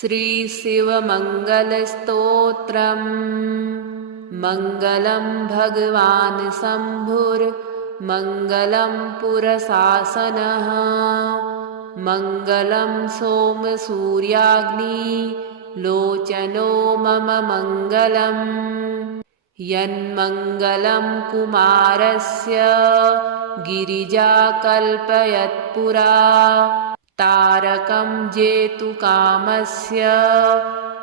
श्रीशिवमङ्गलस्तोत्रम्। मङ्गलं भगवान् शम्भुर्मङ्गलं पुरशासनः। मङ्गलं सोमसूर्याग्निलोचनो मम मङ्गलम्। यन्मङ्गलं कुमारस्य गिरिजाकल्पयत्पुरा। तारकं जेतुकामस्य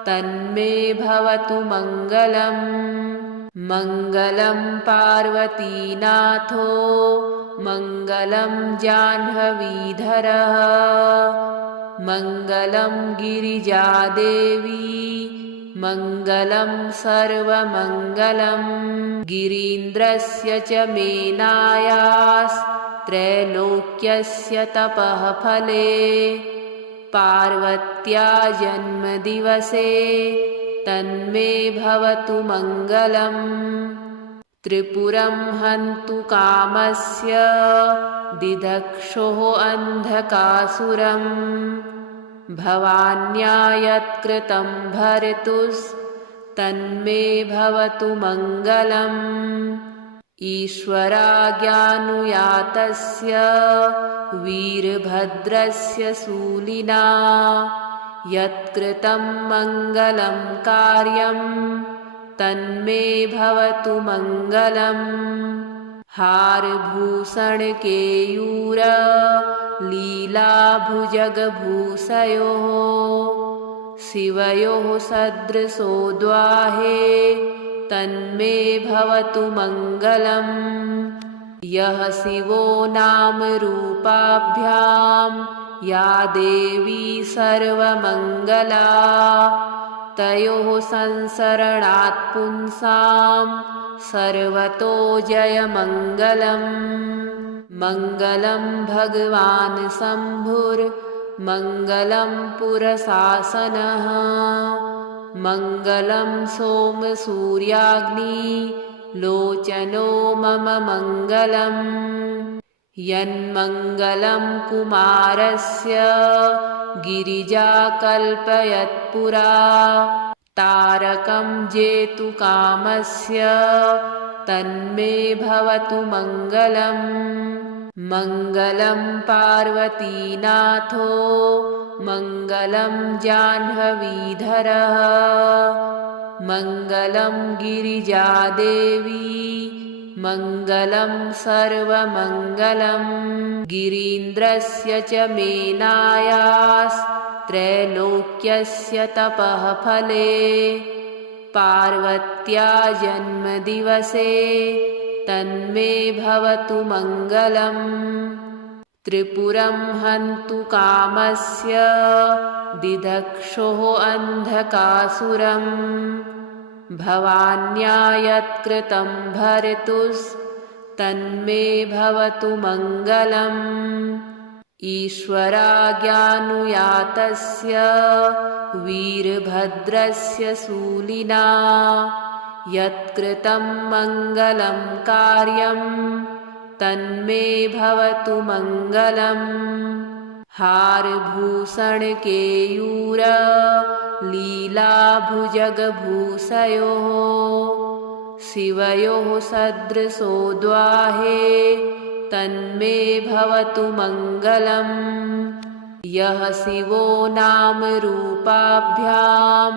तन्मे भवतु मङ्गलम्। मङ्गलं पार्वतीनाथो मङ्गलं जाह्नवीधरः। मङ्गलं गिरिजादेवी मङ्गलं सर्वमङ्गलम्। गिरीन्द्रस्य च मेनायास्त्रैलोक्यस्य तपः फले। पार्वत्या जन्मदिवसे तन्मे भवतु मङ्गलम्। त्रिपुरं हन्तु कामस्य दिदक्षोः अन्धकासुरम्। भवान्या यत्कृतं भर्तुस्तन्मे भवतु मङ्गलम्। ईश्वराज्ञानुयातस्य वीरभद्रस्य शूलिना यत्कृतं मङ्गलं कार्यं तन्मे भवतु मङ्गलम्। हारभूषणकेयूरलीलाभुजगभूषयोः शिवयोः सदृशो द्वाहे तन्मे भवतु मङ्गलम्। यः शिवो नाम रूपाभ्यां या देवी सर्वमङ्गला। तयोः संसरणात् पुंसां सर्वतो जयमङ्गलम्। मङ्गलं भगवान् शम्भुर्मङ्गलं पुरशासनः। मङ्गलं सोमसूर्याग्निलोचनो मम मङ्गलम्। यन्मङ्गलं कुमारस्य गिरिजाकल्पयत्पुरा। तारकं जेतुकामस्य तन्मे भवतु मङ्गलम्। मङ्गलं पार्वतीनाथो मङ्गलं जाह्नवीधरः। मङ्गलं गिरिजादेवी मङ्गलं सर्वमङ्गलम्। गिरीन्द्रस्य च मेनायास्त्रैलोक्यस्य तपः फले। पार्वत्या जन्मदिवसे तन्मे भवतु मङ्गलम्। त्रिपुरं हन्तु कामस्य दिदक्षोः अन्धकासुरम्। भवान्या यत्कृतं भर्तुस्तन्मे भवतु मङ्गलम्। ईश्वराज्ञानुयातस्य वीरभद्रस्य शूलिना यत्कृतं मङ्गलं कार्यं तन्मे भवतु मङ्गलम्। हारभूषणकेयूरलीलाभुजगभूषयोः शिवयोः सदृशो द्वाहे तन्मे भवतु मङ्गलम्। यः शिवो नाम रूपाभ्यां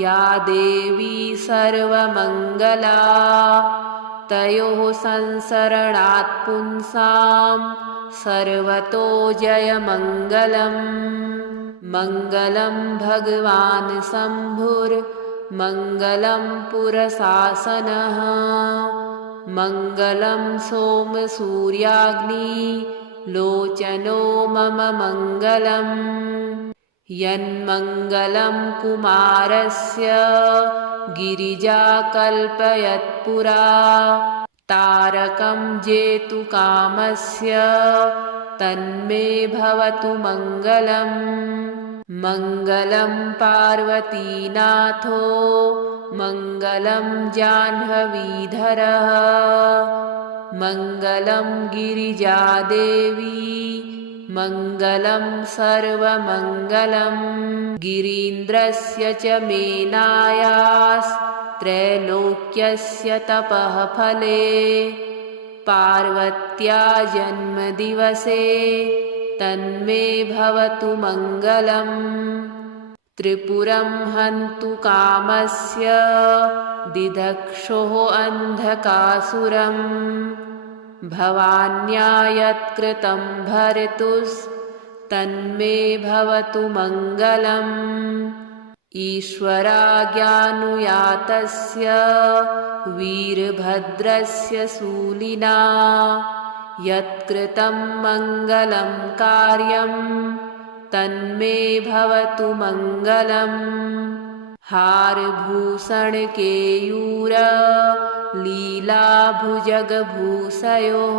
या देवी सर्वमङ्गला। तयोः संसरणात् पुंसां सर्वतो जयमङ्गलम्। मङ्गलं भगवान् शम्भुर्मङ्गलं पुरशासनः। मङ्गलं सोमसूर्याग्निलोचनो मम मङ्गलम्। यन्मङ्गलं कुमारस्य गिरिजाकल्पयत्पुरा। तारकं जेतुकामस्य तन्मे भवतु मङ्गलम्। मङ्गलं पार्वतीनाथो मङ्गलं जाह्नवीधरः। मङ्गलं गिरिजादेवी मङ्गलं सर्वमङ्गलं गिरीन्द्रस्य च मेनायास्त्रैलोक्यस्य तपः फले पार्वत्या जन्मदिवसे तन्मे भवतु मङ्गलम् त्रिपुरं हन्तु कामस्य दिदक्षोः अन्धकासुरम् भवान्या यत्कृतं भर्तुस्तन्मे भवतु मङ्गलम् ईश्वराज्ञानुयातस्य वीरभद्रस्य शूलिना यत्कृतं मङ्गलं कार्यं तन्मे भवतु मङ्गलम् हारभूषणकेयूरलीलाभुजगभूषयोः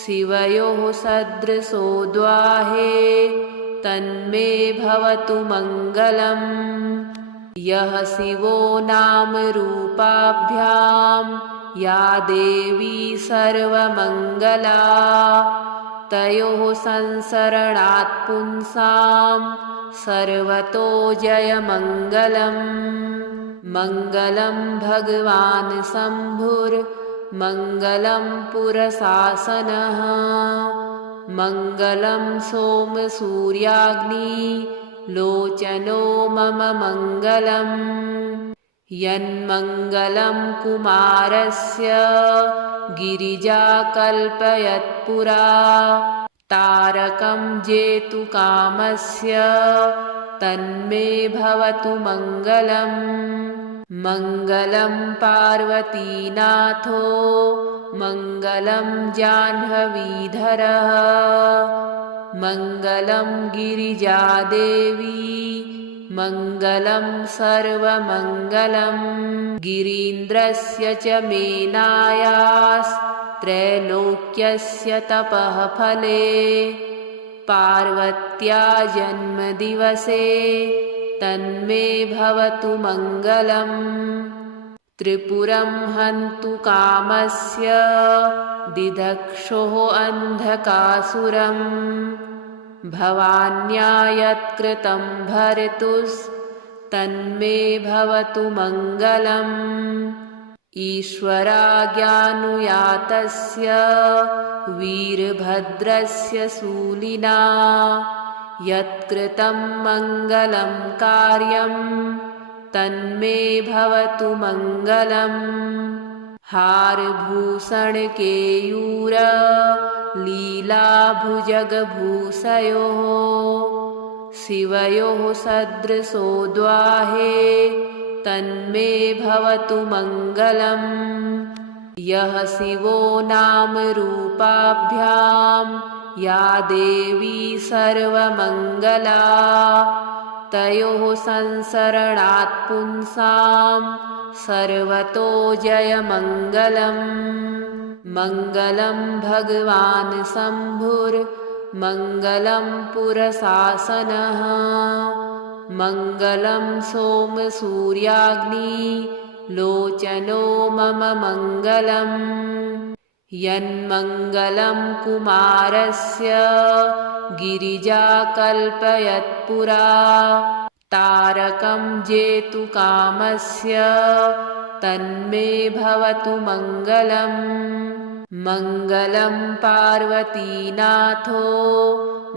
शिवयोः सदृशोद्वाहे तन्मे भवतु मङ्गलम् यः शिवो नाम रूपाभ्यां या देवी सर्वमङ्गला तयोः संसरणात् पुंसां सर्वतो जयमङ्गलम् मङ्गलं भगवान् शम्भुर्मङ्गलं पुरशासनः मङ्गलं सोमसूर्याग्निलोचनो मम मङ्गलम् यन्मङ्गलं कुमारस्य गिरिजाकल्पयत्पुरा तारकं जेतुकामस्य तन्मे भवतु मङ्गलम् मङ्गलं पार्वतीनाथो मङ्गलं जाह्नवीधरः मङ्गलं गिरिजादेवी मङ्गलं सर्वमङ्गलं गिरीन्द्रस्य च मेनायास्त्रैलोक्यस्य तपः फले पार्वत्या जन्मदिवसे तन्मे भवतु मङ्गलम् त्रिपुरं हन्तु कामस्य दिदक्षोः अन्धकासुरम् भवान्या यत्कृतं भर्तुस्तन्मे भवतु मङ्गलम् ईश्वराज्ञानुयातस्य वीरभद्रस्य शूलिना यत्कृतं मङ्गलं कार्यं तन्मे भवतु मङ्गलम् हारभूषणकेयूरलीलाभुजगभूषयोः शिवयोः सदृशोद्वाहे तन्मे भवतु मङ्गलम् यः शिवो नाम रूपाभ्यां या देवी सर्वमङ्गला तयोः संसरणात् पुंसां सर्वतो जयमङ्गलम् मङ्गलं भगवान् शम्भुर्मङ्गलं पुरशासनः मङ्गलं सोमसूर्याग्निलोचनो मम मङ्गलम् यन्मङ्गलं कुमारस्य गिरिजाकल्पयत्पुरा तारकं जेतुकामस्य तन्मे भवतु मङ्गलम् मङ्गलं पार्वतीनाथो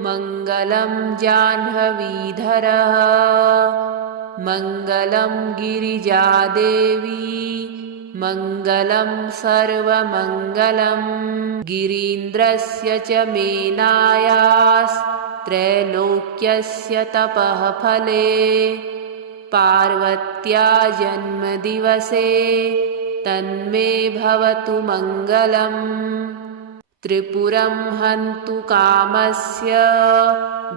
मङ्गलं जाह्नवीधरः मङ्गलं गिरिजादेवी मङ्गलं सर्वमङ्गलं गिरीन्द्रस्य च मेनायास्त्रैलोक्यस्य तपः फले पार्वत्या जन्मदिवसे तन्मे भवतु मङ्गलम् त्रिपुरं हन्तु कामस्य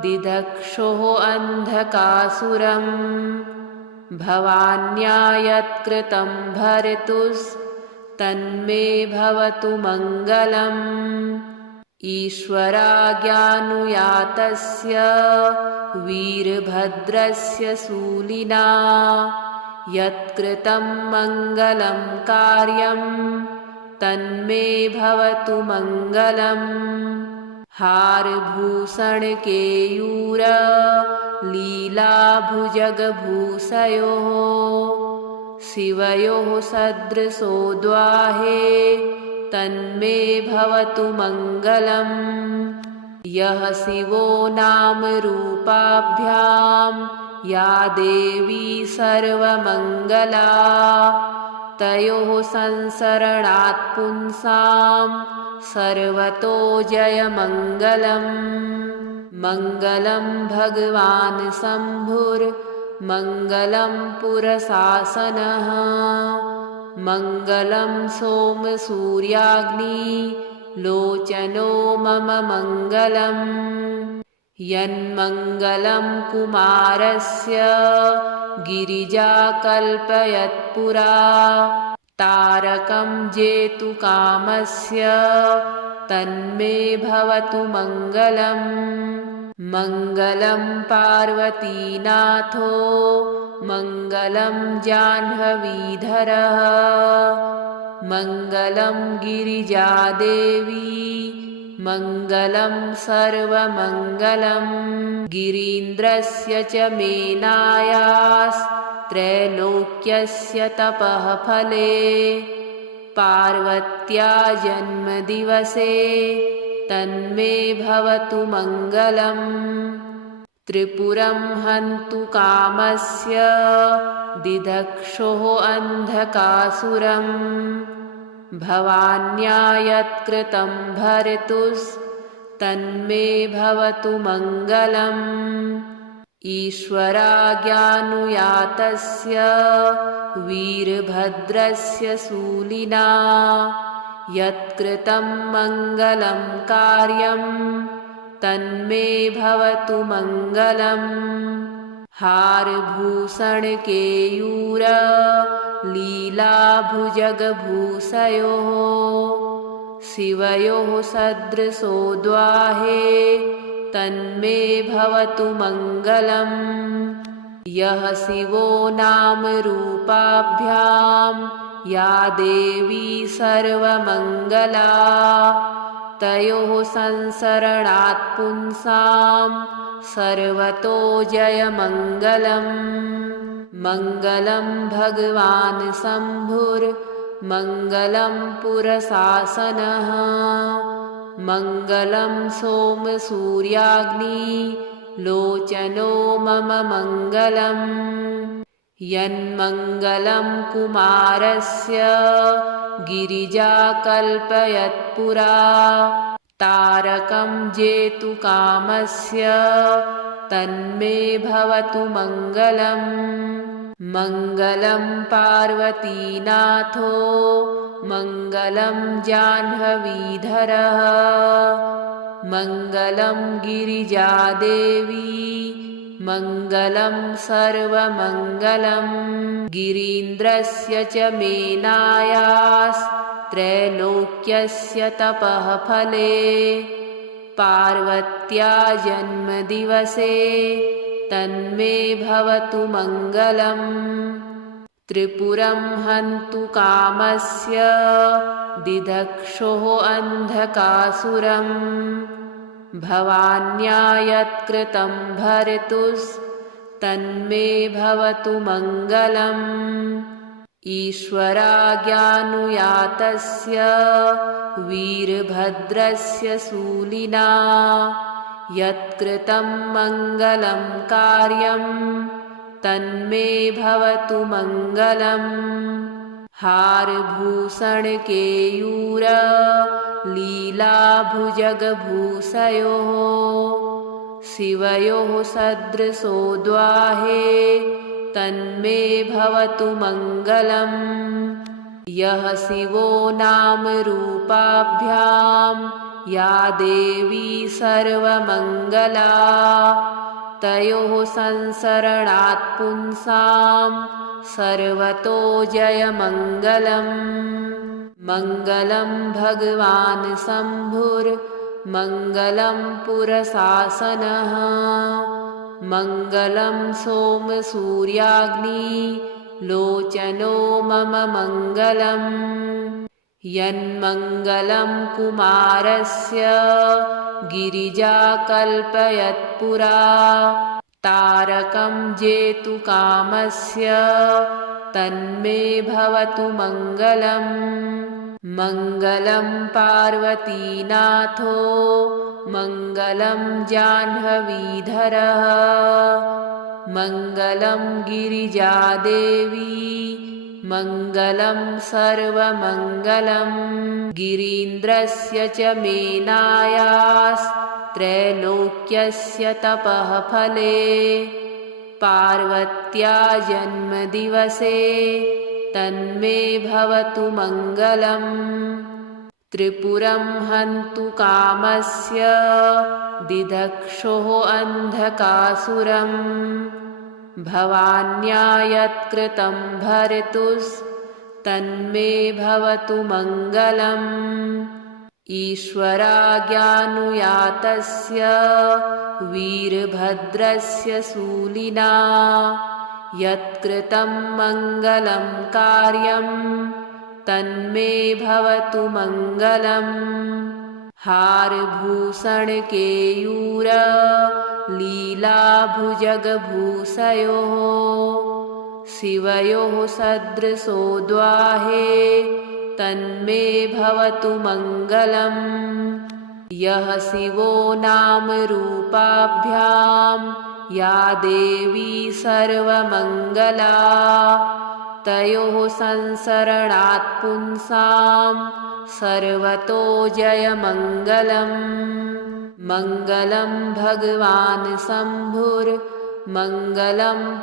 दिदक्षोः अन्धकासुरम् भवान्या यत्कृतं भर्तुस्तन्मे भवतु मङ्गलम् ईश्वराज्ञानुयातस्य वीरभद्रस्य शूलिना यत्कृतं मङ्गलं कार्यं तन्मे भवतु मङ्गलम् हारभूषण केयूर लीलाभुजगभूषयोः शिवयोः सदृशो द्वाहे तन्मे भवतु मङ्गलम्। यः शिवो नाम रूपाभ्यां या देवी सर्वमङ्गला तयोः संसरणात् पुंसां सर्वतो जयमङ्गलम्। मङ्गलं भगवान् शम्भुर्मङ्गलं पुरशासनः मङ्गलं सोमसूर्याग्निलोचनो मम मङ्गलम्। यन्मङ्गलं कुमारस्य गिरिजाकल्पयत्पुरा तारकं जेतुकामस्य तन्मे भवतु मङ्गलम्। मङ्गलं पार्वतीनाथो मङ्गलं जाह्नवीधरः मङ्गलं गिरिजादेवी मङ्गलं सर्वमङ्गलम्। गिरीन्द्रस्य च मेनायास्त्रैलोक्यस्य तपः फले पार्वत्या जन्मदिवसे तन्मे भवतु मङ्गलम्। त्रिपुरं हन्तु कामस्य दिदक्षोः अन्धकासुरम् भवान्या यत्कृतं भर्तुस्तन्मे भवतु मङ्गलम्। ईश्वराज्ञानुयातस्य वीरभद्रस्य शूलिना यत्कृतं मङ्गलं कार्यं तन्मे भवतु मङ्गलम्। हारभूषण केयूर लीलाभुजगभूषयोः शिवयोः सदृशो द्वाहे तन्मे भवतु मङ्गलम्। यः शिवो नाम रूपाभ्यां या देवी सर्वमङ्गला तयोः संसरणात् पुंसां सर्वतो जयमङ्गलम्। मङ्गलं भगवान् शम्भुर्मङ्गलं पुरशासनः मङ्गलं सोमसूर्याग्निलोचनो मम मङ्गलम्। यन्मङ्गलं कुमारस्य गिरिजाकल्पयत्पुरा तारकं जेतुकामस्य तन्मे भवतु मङ्गलम्। मङ्गलं पार्वतीनाथो मङ्गलं जाह्नवीधरः मङ्गलं गिरिजादेवी मङ्गलं सर्वमङ्गलम्। गिरीन्द्रस्य च मेनायास्त्रैलोक्यस्य तपः फले पार्वत्या जन्मदिवसे तन्मे भवतु मङ्गलम्। त्रिपुरं हन्तु कामस्य दिदक्षोः अन्धकासुरम् भवान्या यत्कृतं भर्तुस्तन्मे भवतु मङ्गलम्। ईश्वराज्ञानुयातस्य वीरभद्रस्य शूलिना यत्कृतं मङ्गलं कार्यं तन्मे भवतु मङ्गलम्। हारभूषण केयूर लीलाभुजगभूषयोः शिवयोः सदृशो द्वाहे तन्मे भवतु मङ्गलम्। यः शिवो नाम रूपाभ्यां या देवी सर्वमङ्गला तयोः संसरणात् पुंसां सर्वतो जयमङ्गलम्। मङ्गलं भगवान् शम्भुर्मङ्गलं पुरशासनः मङ्गलं सोमसूर्याग्निलोचनो मम मङ्गलम्। यन्मङ्गलं कुमारस्य गिरिजा कल्पयत्पुरा तारकं जेतुकामस्य तन्मे भवतु मङ्गलम् मङ्गलं पार्वतीनाथो मङ्गलं जाह्नवीधरः मङ्गलं गिरिजादेवी मङ्गलं सर्वमङ्गलम् गिरीन्द्रस्य च मेनायास्त्रैलोक्यस्य तपः फले पार्वत्या जन्मदिवसे तन्मे भवतु मङ्गलम् त्रिपुरं हन्तु कामस्य दिदक्षोः अन्धकासुरम् भवान्या यत्कृतं भर्तुस्तन्मे भवतु मङ्गलम् ईश्वराज्ञानुयातस्य वीरभद्रस्य शूलिना यत्कृतं मङ्गलं कार्यं तन्मे भवतु मङ्गलम् हारभूषणकेयूर लीलाभुजगभूषयोः शिवयोः सदृशोद्वाहे तन्मे भवतु मङ्गलम् यः शिवो नाम रूपाभ्यां या देवी सर्वमङ्गला तयोः संसरणात् पुंसां सर्वतो जयमङ्गलम् मङ्गलं भगवान् शम्भुर्मङ्गलं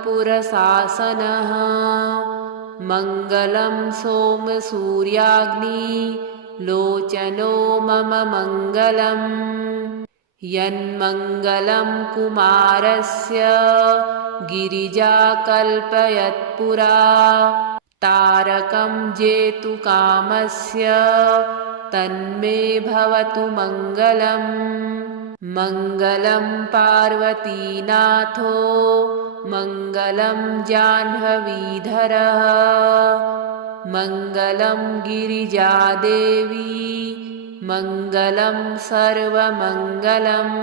पुरशासनः मङ्गलं सोमसूर्याग्निलोचनो मम मङ्गलम् यन्मङ्गलं कुमारस्य गिरिजा कल्पयत्पुरा तारकं जेतुकामस्य तन्मे भवतु मङ्गलम् मङ्गलं पार्वतीनाथो मङ्गलं जाह्नवीधरः मङ्गलं गिरिजादेवी मङ्गलं सर्वमङ्गलम्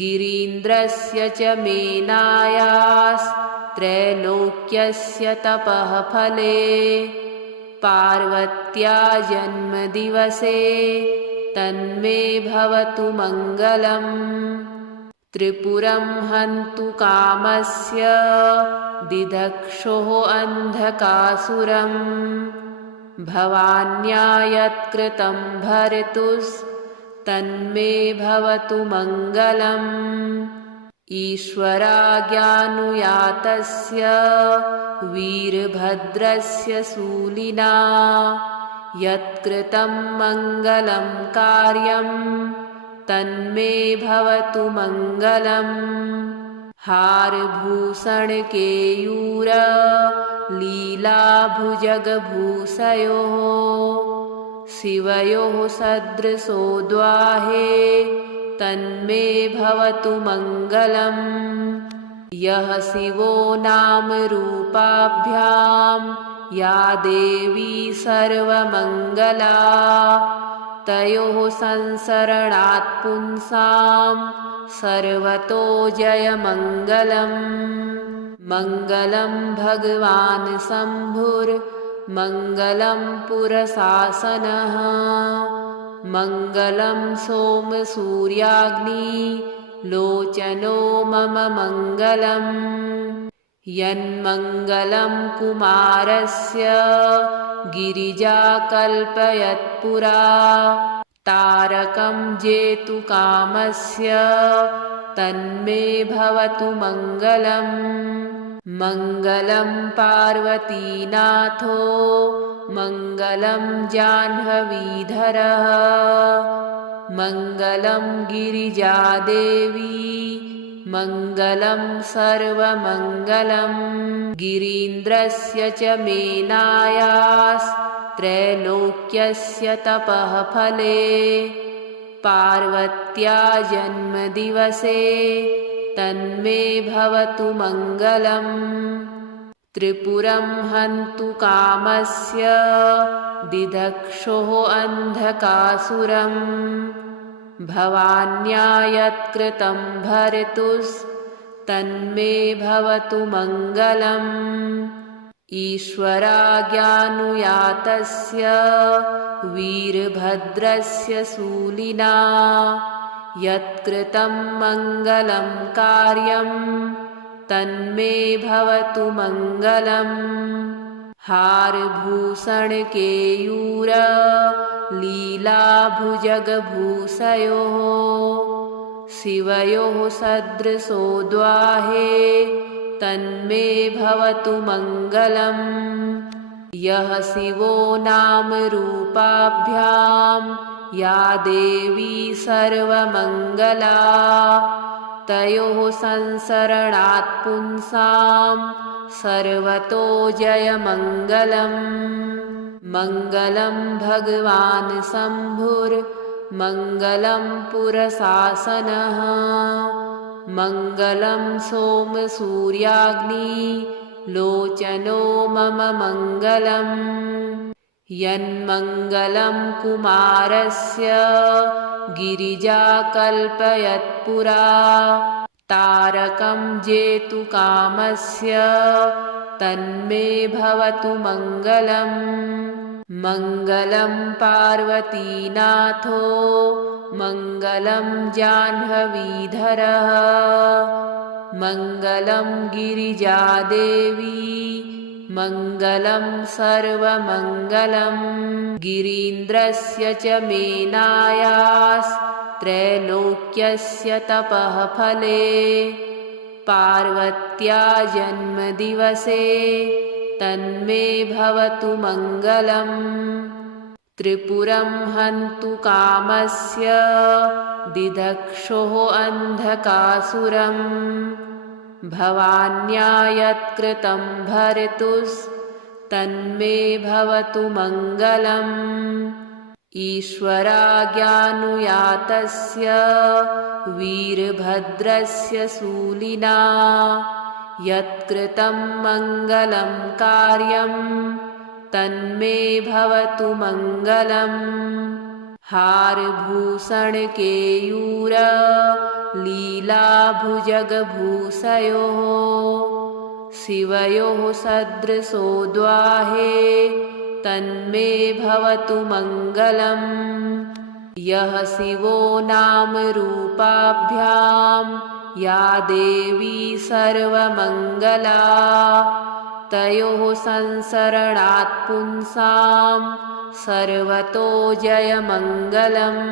गिरीन्द्रस्य च मेनायास्त्रैलोक्यस्य तपः फले पार्वत्या जन्मदिवसे तन्मे भवतु मङ्गलम् त्रिपुरं हन्तु कामस्य दिदक्षोः अन्धकासुरम् भवान्या यत्कृतं भर्तुस्तन्मे भवतु मङ्गलम् ईश्वराज्ञानुयातस्य वीरभद्रस्य शूलिना यत्कृतं मङ्गलं कार्यं तन्मे भवतु मङ्गलम् हारभूषणकेयूर लीलाभुजगभूषयोः शिवयोः सदृशोद्वाहे तन्मे भवतु मङ्गलम् यः शिवो नाम रूपाभ्यां या देवी सर्वमङ्गला तयोः संसरणात् पुंसां सर्वतो जयमङ्गलम् मङ्गलं भगवान् शम्भुर्मङ्गलं पुरशासनः मङ्गलं सोमसूर्याग्निलोचनो मम मङ्गलम् यन्मङ्गलं कुमारस्य गिरिजा कल्पयत्पुरा तारकं जेतुकामस्य तन्मे भवतु मङ्गलम् मङ्गलं पार्वतीनाथो मङ्गलं जाह्नवीधरः मङ्गलं गिरिजादेवी मङ्गलं सर्वमङ्गलम् गिरीन्द्रस्य च मेनायास्त्रैलोक्यस्य तपः फले पार्वत्या जन्मदिवसे तन्मे भवतु मङ्गलम् त्रिपुरं हन्तु कामस्य दिदक्षोः अन्धकासुरम् भवान्या यत्कृतं भर्तुस्तन्मे भवतु मङ्गलम् ईश्वराज्ञानुयातस्य वीरभद्रस्य शूलिना यत्कृतं मङ्गलं कार्यं तन्मे भवतु मङ्गलम् हारभूषणकेयूर लीलाभुजगभूषयोः शिवयोः सदृशोद्वाहे तन्मे भवतु मङ्गलम् यः शिवो नामरूपाभ्यां या देवी सर्वमङ्गला तयोः संसरणात् पुंसां सर्वतो जयमङ्गलम् मङ्गलं भगवान् शम्भुर्मङ्गलं पुरशासनः मङ्गलं सोमसूर्याग्निलोचनो मम मङ्गलम् यन्मङ्गलं कुमारस्य गिरिजाकल्पयत्पुरा तारकं जेतुकामस्य तन्मे भवतु मङ्गलम् मङ्गलं पार्वतीनाथो मङ्गलं जाह्नवीधरः मङ्गलं गिरिजादेवी मङ्गलं सर्वमङ्गलम् गिरीन्द्रस्य च मेनायास्त्रैलोक्यस्य तपः फले पार्वत्या जन्मदिवसे तन्मे भवतु मङ्गलम् त्रिपुरं हन्तु कामस्य दिदक्षोः अन्धकासुरम् भवान्या यत्कृतं भर्तुस्तन्मे भवतु मङ्गलम् ईश्वराज्ञानुयातस्य वीरभद्रस्य शूलिना यत्कृतं मङ्गलं कार्यं तन्मे भवतु मङ्गलम् हारभूषणकेयूर लीलाभुजगभूषयोः शिवयोः सदृशोद्वाहे तन्मे भवतु मङ्गलम् यः शिवो नामरूपाभ्यां या देवी सर्वमङ्गला तयोः संसरणात् पुंसां सर्वतो जयमङ्गलम्